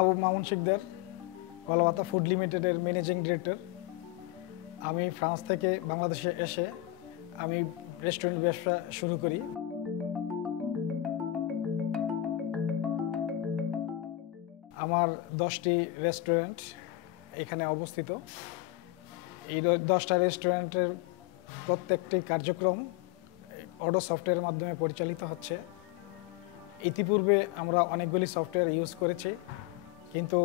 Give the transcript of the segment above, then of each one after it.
মাহবুব Mamun Sikdar, কলাপাতা food লিমিটেডের managing director. আমি France থেকে বাংলাদেশে এসে আমি রেস্টুরেন্ট ব্যবসা শুরু করি। আমার 10টি রেস্টুরেন্ট এখানে অবস্থিত। এই 10টা রেস্টুরেন্টের প্রত্যেকটি কার্যক্রম অডো সফটওয়্যারের মাধ্যমে পরিচালিত হচ্ছে। ইতিপূর্বে আমরা অনেকগুলি সফটওয়্যার ইউজ করেছি, কিন্তু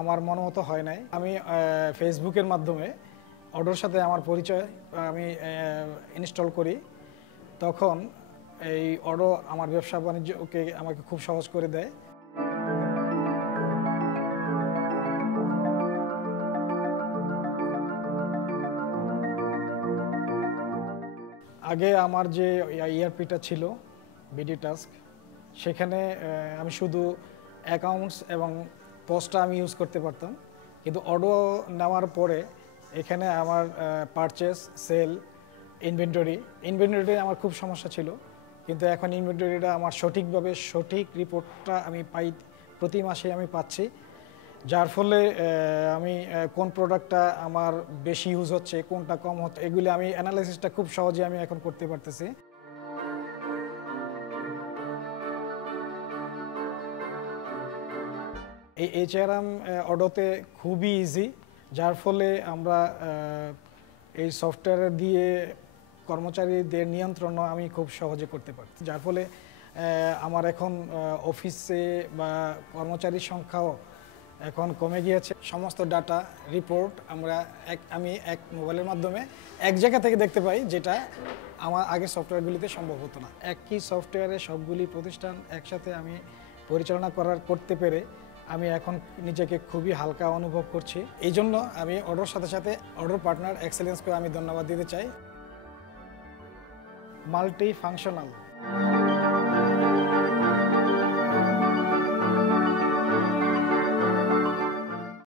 আমার মনোমতো হয় নাই। আমি ফেসবুকের মাধ্যমে অডোর সাথে আমার পরিচয় আমি ইনস্টল করি। তখন এই অডো আমার ব্যবসা বাণিজ্যকে আমাকে খুব সহজ করে দেয়। আগে আমার যে ERPটা ছিল বিডি টাস্ক, সেখানে আমি শুধু অ্যাকাউন্টস এবং পোস্টটা আমি ইউজ করতে পারতাম, কিন্তু অডো নেওয়ার পরে এখানে আমার পারচেস, সেল, ইনভেন্টরি আমার খুব সমস্যা ছিল, কিন্তু এখন ইনভেন্টরিটা আমার সঠিকভাবে সঠিক রিপোর্টটা আমি পাই, প্রতি মাসে আমি পাচ্ছি, যার ফলে আমি কোন প্রোডাক্টটা আমার বেশি ইউজ হচ্ছে, কোনটা কম হচ্ছে, এগুলি আমি অ্যানালাইসিসটা খুব সহজে আমি এখন করতে পারতেছি। এই HRM অডোতে খুবই ইজি, যার ফলে আমরা এই সফটওয়্যার দিয়ে কর্মচারীদের নিয়ন্ত্রণও আমি খুব সহজে করতে পারি, যার ফলে আমার এখন অফিসে বা কর্মচারীর সংখ্যাও এখন কমে গিয়েছে। সমস্ত ডাটা রিপোর্ট আমি এক মোবাইলের মাধ্যমে এক জায়গা থেকে দেখতে পাই, যেটা আমার আগের সফটওয়্যারগুলিতে সম্ভব হতো না। একই সফটওয়্যারে সবগুলি প্রতিষ্ঠান একসাথে আমি পরিচালনা করতে পেরে আমি এখন নিজেকে খুবই হালকা অনুভব করছি। এই জন্য আমি অডোর সাথে সাথে অডোর পার্টনার এক্সেলেন্সকে আমি ধন্যবাদ দিতে চাই। Multi functional.